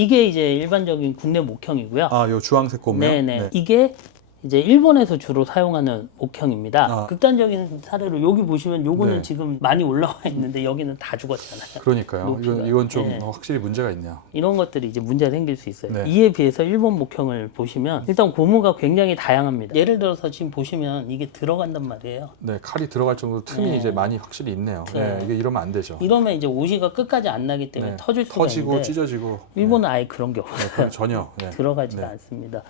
이게 이제 일반적인 국내 목형이고요. 아, 요 주황색 고무요? 네네. 이게 이제 일본에서 주로 사용하는 목형입니다. 아. 극단적인 사례로 여기 보시면 요거는 네. 지금 많이 올라와 있는데 여기는 다 죽었잖아요. 그러니까요. 높이가. 이건 좀 네. 확실히 문제가 있네요. 이런 것들이 이제 문제가 생길 수 있어요. 네. 이에 비해서 일본 목형을 보시면 일단 고무가 굉장히 다양합니다. 예를 들어서 지금 보시면 이게 들어간단 말이에요. 네, 칼이 들어갈 정도로 틈이 네. 이제 많이 확실히 있네요. 네. 네, 이게 이러면 안 되죠. 이러면 이제 오시가 끝까지 안 나기 때문에 네, 터질 수가 터지고 있는데 찢어지고. 일본은 아예 그런 게 네, 없어요. 그건 전혀 네. 들어가지가 네. 않습니다.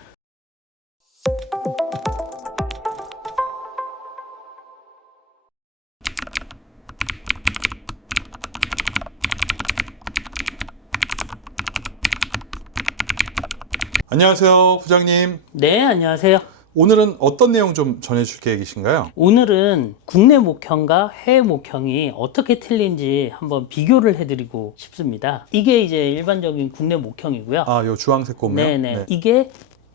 안녕하세요, 부장님. 네, 안녕하세요. 오늘은 어떤 내용 좀 전해줄 계획이신가요? 오늘은 국내 목형과 해외 목형이 어떻게 틀린지 한번 비교를 해드리고 싶습니다. 이게 이제 일반적인 국내 목형이고요. 아, 요 주황색 고무요? 네네. 네. 이게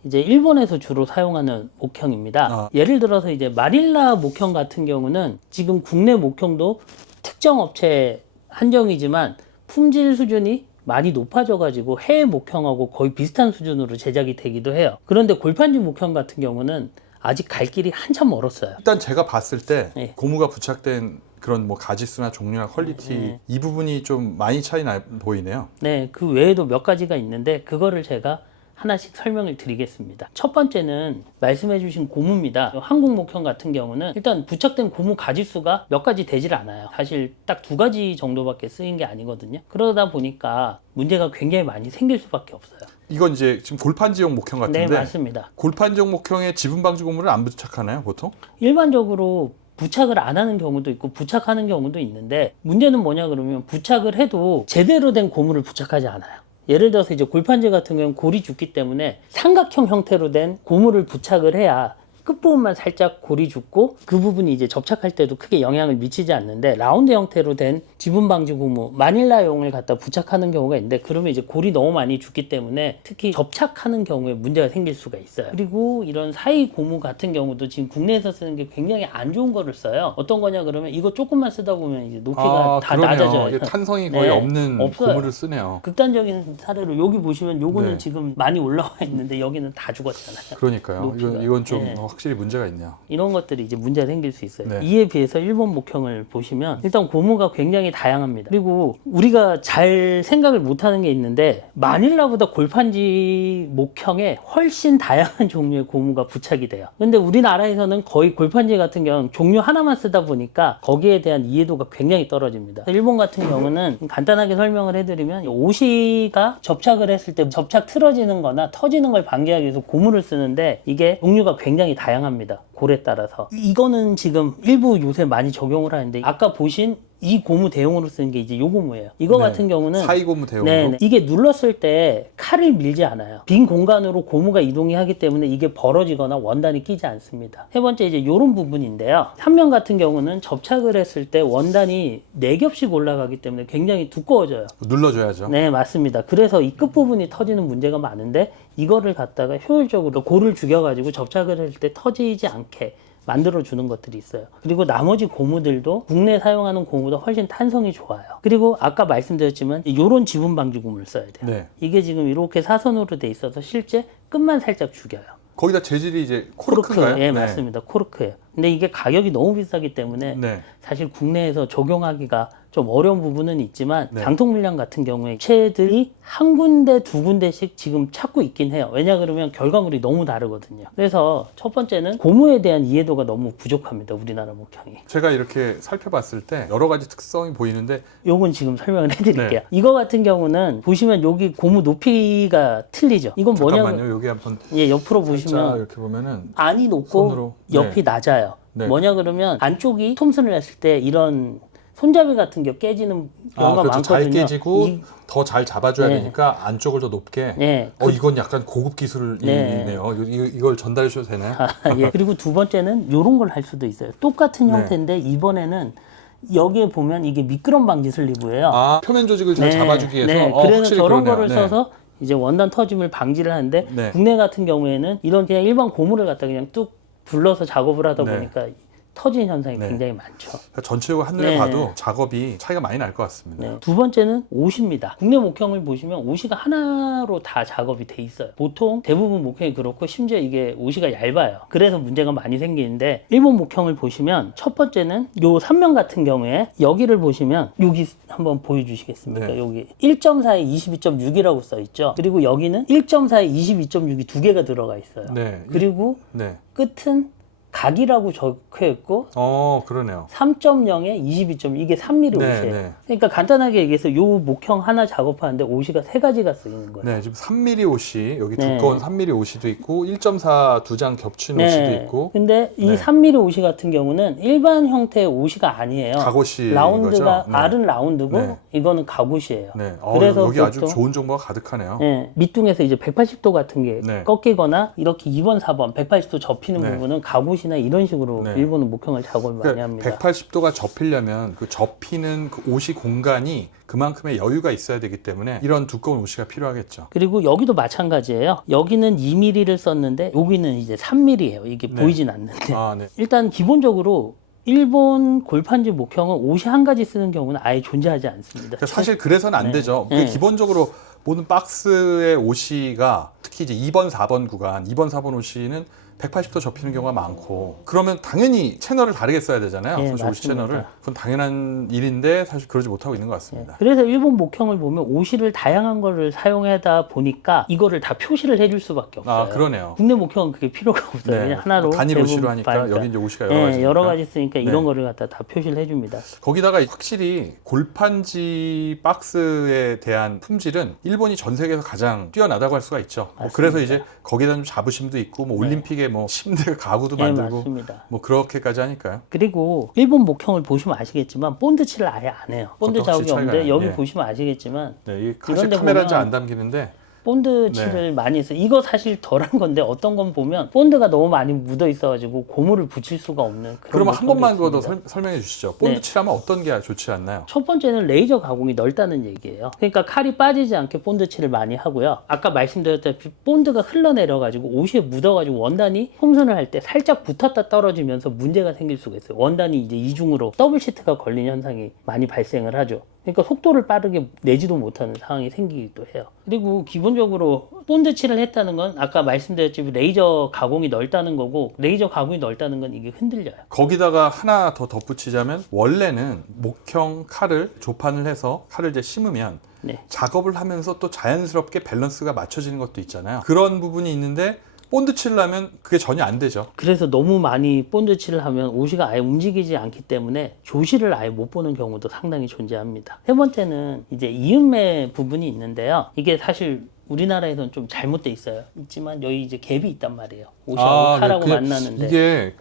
이제 일본에서 주로 사용하는 목형입니다. 아. 예를 들어서 이제 마닐라 목형 같은 경우는 지금 국내 목형도 특정 업체 한정이지만 품질 수준이 많이 높아져가지고 해외 목형하고 거의 비슷한 수준으로 제작이 되기도 해요. 그런데 골판지 목형 같은 경우는 아직 갈 길이 한참 멀었어요. 일단 제가 봤을 때 네. 고무가 부착된 그런 뭐 가지수나 종류나 퀄리티 네. 이 부분이 좀 많이 차이 나 보이네요. 네, 그 외에도 몇 가지가 있는데 그거를 제가 하나씩 설명을 드리겠습니다. 첫 번째는 말씀해주신 고무입니다. 한국 목형 같은 경우는 일단 부착된 고무 가지수가 몇 가지 되질 않아요. 사실 딱 2가지 정도밖에 쓰인 게 아니거든요. 그러다 보니까 문제가 굉장히 많이 생길 수밖에 없어요. 이건 이제 지금 골판지용 목형 같은데 네, 맞습니다. 골판지용 목형에 지분 방지 고무를 안 부착하나요, 보통? 일반적으로 부착을 안 하는 경우도 있고 부착하는 경우도 있는데 문제는 뭐냐 그러면 부착을 해도 제대로 된 고무를 부착하지 않아요. 예를 들어서 이제 골판지 같은 경우는 골이 죽기 때문에 삼각형 형태로 된 고무를 부착을 해야 끝부분만 살짝 골이 죽고 그 부분이 이제 접착할 때도 크게 영향을 미치지 않는데 라운드 형태로 된 지분 방지 고무 마닐라용을 갖다 부착하는 경우가 있는데 그러면 이제 골이 너무 많이 죽기 때문에 특히 접착하는 경우에 문제가 생길 수가 있어요. 그리고 이런 사이 고무 같은 경우도 지금 국내에서 쓰는 게 굉장히 안 좋은 거를 써요. 어떤 거냐 그러면 이거 조금만 쓰다 보면 이제 높이가 다 그러네요. 낮아져요. 이게 탄성이 거의 네, 없는 없어요. 고무를 쓰네요. 극단적인 사례로 여기 보시면 요거는 네. 지금 많이 올라와 있는데 여기는 다 죽었잖아요. 그러니까요. 높이가. 이건 좀 네. 확실히 문제가 있네요. 이런 것들이 이제 문제가 생길 수 있어요. 네. 이에 비해서 일본 목형을 보시면 일단 고무가 굉장히 다양합니다. 그리고 우리가 잘 생각을 못하는 게 있는데 마닐라보다 골판지 목형에 훨씬 다양한 종류의 고무가 부착이 돼요. 근데 우리나라에서는 거의 골판지 같은 경우는 종류 하나만 쓰다 보니까 거기에 대한 이해도가 굉장히 떨어집니다. 일본 같은 경우는 간단하게 설명을 해드리면 오시가 접착을 했을 때 접착 틀어지는 거나 터지는 걸 방지하기 위해서 고무를 쓰는데 이게 종류가 굉장히 다양합니다. 골에 따라서. 이거는 지금 일부 요새 많이 적용을 하는데 아까 보신 이 고무 대용으로 쓰는 게 이제 요 고무예요. 이거 네. 같은 경우는 사이 고무 대용으로. 네, 이게 눌렀을 때 칼을 밀지 않아요. 빈 공간으로 고무가 이동이 하기 때문에 이게 벌어지거나 원단이 끼지 않습니다. 세 번째 이제 요런 부분인데요. 삼면 같은 경우는 접착을 했을 때 원단이 4겹씩 올라가기 때문에 굉장히 두꺼워져요. 눌러줘야죠. 네, 맞습니다. 그래서 이 끝부분이 터지는 문제가 많은데 이거를 갖다가 효율적으로 골을 죽여가지고 접착을 할 때 터지지 않게 만들어주는 것들이 있어요. 그리고 나머지 고무들도 국내에 사용하는 고무보다 훨씬 탄성이 좋아요. 그리고 아까 말씀드렸지만 이런 지분 방지 고무를 써야 돼요. 네. 이게 지금 이렇게 사선으로 돼 있어서 실제 끝만 살짝 죽여요. 거기다 재질이 이제 코르크인가요? 예, 맞습니다. 코르크예요. 근데 이게 가격이 너무 비싸기 때문에 네. 사실 국내에서 적용하기가 좀 어려운 부분은 있지만 네. 장통 물량 같은 경우에 업체들이 한 군데 두 군데씩 지금 찾고 있긴 해요. 왜냐 그러면 결과물이 너무 다르거든요. 그래서 첫 번째는 고무에 대한 이해도가 너무 부족합니다. 우리나라 목형이. 제가 이렇게 살펴봤을 때 여러 가지 특성이 보이는데 요건 지금 설명을 해드릴게요. 네. 이거 같은 경우는 보시면 여기 고무 높이가 틀리죠. 이건 뭐냐면 잠깐만요. 여기 한번 예, 옆으로 살짝 보시면 이렇게 보면은 안이 높고 손으로. 옆이 낮아요. 네. 뭐냐 그러면 안쪽이 톰슨을 했을 때 이런 손잡이 같은 게 깨지는 경우가 그렇죠. 잘 많거든요. 깨지고 이- 더 잘 잡아줘야 네. 되니까 안쪽을 더 높게. 네. 이건 약간 고급 기술이네요. 이걸 전달해 주셔도 되나요? 예. 그리고 두 번째는 이런 걸 할 수도 있어요. 똑같은 네. 형태인데 이번에는 여기에 보면 이게 미끄럼 방지 슬리브예요. 표면 조직을 잘 잡아주기 위해서. 네. 그래서 확실히 저런 그러네요. 거를 네. 써서 이제 원단 터짐을 방지를 하는데 네. 국내 같은 경우에는 이런 그냥 일반 고무를 갖다 그냥 뚝 둘러서 작업을 하다 네. 보니까 터지는 현상이 네. 굉장히 많죠. 그러니까 전체적으로 한눈에 네. 봐도 작업이 차이가 많이 날 것 같습니다. 네. 두 번째는 옷입니다. 국내 목형을 보시면 옷이가 하나로 다 작업이 돼 있어요. 보통 대부분 목형이 그렇고 심지어 이게 옷이가 얇아요. 그래서 문제가 많이 생기는데 일본 목형을 보시면 첫 번째는 요 3면 같은 경우에 여기를 보시면 여기 한번 보여주시겠습니까? 네. 여기 1.4에 22.6이라고 써 있죠. 그리고 여기는 1.4에 22.6이 두 개가 들어가 있어요. 네. 그리고 네. 끝은 각이라고 적혀 있고 그러네요. 3.0에 22.1 이게 3mm 네, 옷이에요. 네. 그러니까 간단하게 얘기해서 요 목형 하나 작업하는데 옷이가 세 가지가 쓰이는 거예요. 네, 지금 3mm 옷이 여기 네. 두꺼운 3mm 옷이도 있고 1.4 두 장 겹친 옷이도 있고 근데 이 네. 3mm 옷이 같은 경우는 일반 형태의 옷이가 아니에요. 가옷이 라운드가 거죠? 네. 알은 라운드고 네. 이거는 가옷이에요. 네. 그래서 여기 아주 보통- 좋은 정보가 가득하네요. 네, 밑둥에서 이제 180도 같은 게 네. 꺾이거나 이렇게 2번, 4번 180도 접히는 네. 부분은 가옷이나 이런 식으로 네. 일본은 목형을 작업을 많이 합니다. 180도가 접히려면 그 접히는 그 옷이 공간이 그만큼의 여유가 있어야 되기 때문에 이런 두꺼운 옷이가 필요하겠죠. 그리고 여기도 마찬가지예요. 여기는 2mm를 썼는데 여기는 이제 3mm예요. 이게 네. 보이진 않는데. 네. 일단 기본적으로 일본 골판지 목형은 옷이 한 가지 쓰는 경우는 아예 존재하지 않습니다. 그러니까 사실 그래서는 안 네. 되죠. 네. 기본적으로 모든 박스의 옷이가 특히 이제 2번, 4번 구간, 2번, 4번 옷이는 180도 접히는 경우가 많고 그러면 당연히 채널을 다르게 써야 되잖아요. 네, 사실 옷 맞습니다. 채널을. 그건 당연한 일인데 사실 그러지 못하고 있는 것 같습니다. 그래서 일본 목형을 보면 옷을 다양한 거를 사용하다 보니까 이거를 다 표시를 해줄 수밖에 없어요. 그러네요. 국내 목형은 그게 필요가 없어요. 그냥 하나로 단일 옷이로 대부분 하니까 봐니까. 여기 이제 옷이가 여러 가지. 여러 가지 쓰니까 네. 이런 거를 갖다 다 표시를 해줍니다. 거기다가 확실히 골판지 박스에 대한 품질은 일본이 전 세계에서 가장 뛰어나다고 할 수가 있죠. 그래서 이제 거기다 좀 자부심도 있고 뭐 올림픽에 뭐 침대 가구도 네, 만들고 맞습니다. 뭐 그렇게까지 하니까요. 그리고 일본 목형을 보시면 아시겠지만 본드 칠을 아예 안 해요. 본드 그것도 확실히 자국이 없는데 차이가 여기 나요. 보시면 아시겠지만 네, 이게 이런 사실 데 카메라는 잘 보면 안 담기는데 본드 칠을 많이 해서 이거 사실 덜한 건데 어떤 건 보면 본드가 너무 많이 묻어 있어가지고 고무를 붙일 수가 없는 그런 그러면 한 목형도 번만 그거 더 있습니다. 설명해 주시죠. 본드 네. 칠하면 어떤 게 좋지 않나요? 첫 번째는 레이저 가공이 넓다는 얘기예요. 그러니까 칼이 빠지지 않게 본드 칠을 많이 하고요. 아까 말씀드렸다시피 본드가 흘러내려가지고 옷에 묻어가지고 원단이 홈선을 할 때 살짝 붙었다 떨어지면서 문제가 생길 수가 있어요. 원단이 이제 이중으로 더블 시트가 걸린 현상이 많이 발생을 하죠. 그러니까 속도를 빠르게 내지도 못하는 상황이 생기기도 해요. 그리고 기본적으로 본드 칠을 했다는 건 아까 말씀드렸지만 레이저 가공이 넓다는 거고 레이저 가공이 넓다는 건 이게 흔들려요. 거기다가 하나 더 덧붙이자면 원래는 목형 칼을 조판을 해서 칼을 이제 심으면 네. 작업을 하면서 또 자연스럽게 밸런스가 맞춰지는 것도 있잖아요. 그런 부분이 있는데 본드 칠을 하면 그게 전혀 안 되죠. 그래서 너무 많이 본드 칠을 하면 옷이가 아예 움직이지 않기 때문에 조시를 아예 못 보는 경우도 상당히 존재합니다. 세 번째는 이제 이음매 부분이 있는데요. 이게 사실 우리나라에서는 좀 잘못돼 있어요. 있지만 여기 이제 갭이 있단 말이에요. 옷하고 칼하고 만나는데 이게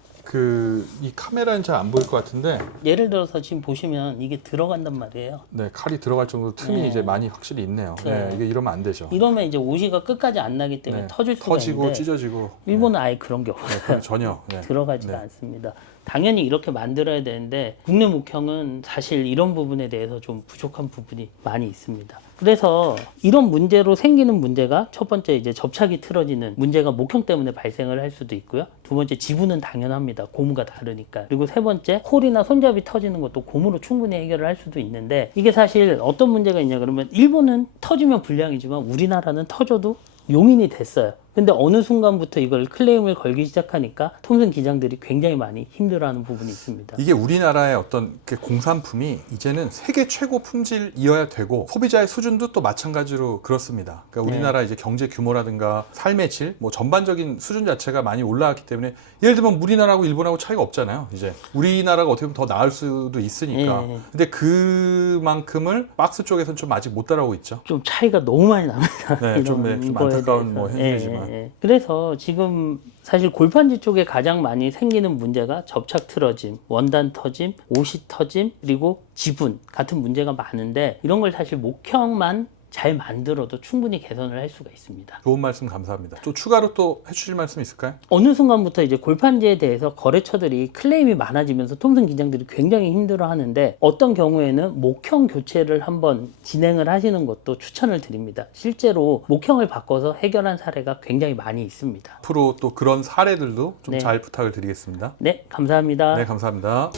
이 카메라는 잘 안 보일 것 같은데 예를 들어서 지금 보시면 이게 들어간단 말이에요. 네, 칼이 들어갈 정도로 틈이 네. 이제 많이 확실히 있네요. 네. 네, 이게 이러면 안 되죠. 이러면 이제 옷이가 끝까지 안 나기 때문에 네, 터질 수가 터지고 있는데 찢어지고 일본은 아예 그런 게 없어요. 네, 그건 전혀 들어가지가 네. 않습니다. 당연히 이렇게 만들어야 되는데 국내 목형은 사실 이런 부분에 대해서 좀 부족한 부분이 많이 있습니다. 그래서 이런 문제로 생기는 문제가 첫 번째 이제 접착이 틀어지는 문제가 목형 때문에 발생을 할 수도 있고요. 두 번째 지분은 당연합니다. 고무가 다르니까. 그리고 세 번째 홀이나 손잡이 터지는 것도 고무로 충분히 해결을 할 수도 있는데 이게 사실 어떤 문제가 있냐 그러면 일본은 터지면 불량이지만 우리나라는 터져도 용인이 됐어요. 근데 어느 순간부터 이걸 클레임을 걸기 시작하니까 톰슨 기장들이 굉장히 많이 힘들어하는 부분이 있습니다. 이게 우리나라의 어떤 그 공산품이 이제는 세계 최고 품질이어야 되고 소비자의 수준도 또 마찬가지로 그렇습니다. 그러니까 우리나라 이제 경제 규모라든가 삶의 질, 뭐 전반적인 수준 자체가 많이 올라왔기 때문에 예를 들면 우리나라하고 일본하고 차이가 없잖아요. 이제 우리나라가 어떻게 보면 더 나을 수도 있으니까. 근데 그만큼을 박스 쪽에서는 좀 아직 못 따라오고 있죠. 좀 차이가 너무 많이 납니다. 네, 좀 안타까운 뭐 현실이지만. 그래서 지금 사실 골판지 쪽에 가장 많이 생기는 문제가 접착 틀어짐, 원단 터짐, 옷이 터짐, 그리고 지분 같은 문제가 많은데 이런 걸 사실 목형만 잘 만들어도 충분히 개선을 할 수가 있습니다. 좋은 말씀 감사합니다. 또 추가로 또 해주실 말씀 있을까요? 어느 순간부터 이제 골판지에 대해서 거래처들이 클레임이 많아지면서 톰슨 기장들이 굉장히 힘들어 하는데, 어떤 경우에는 목형 교체를 한번 진행을 하시는 것도 추천을 드립니다. 실제로 목형을 바꿔서 해결한 사례가 굉장히 많이 있습니다. 앞으로 또 그런 사례들도 좀 네. 잘 부탁을 드리겠습니다. 네, 감사합니다. 네, 감사합니다.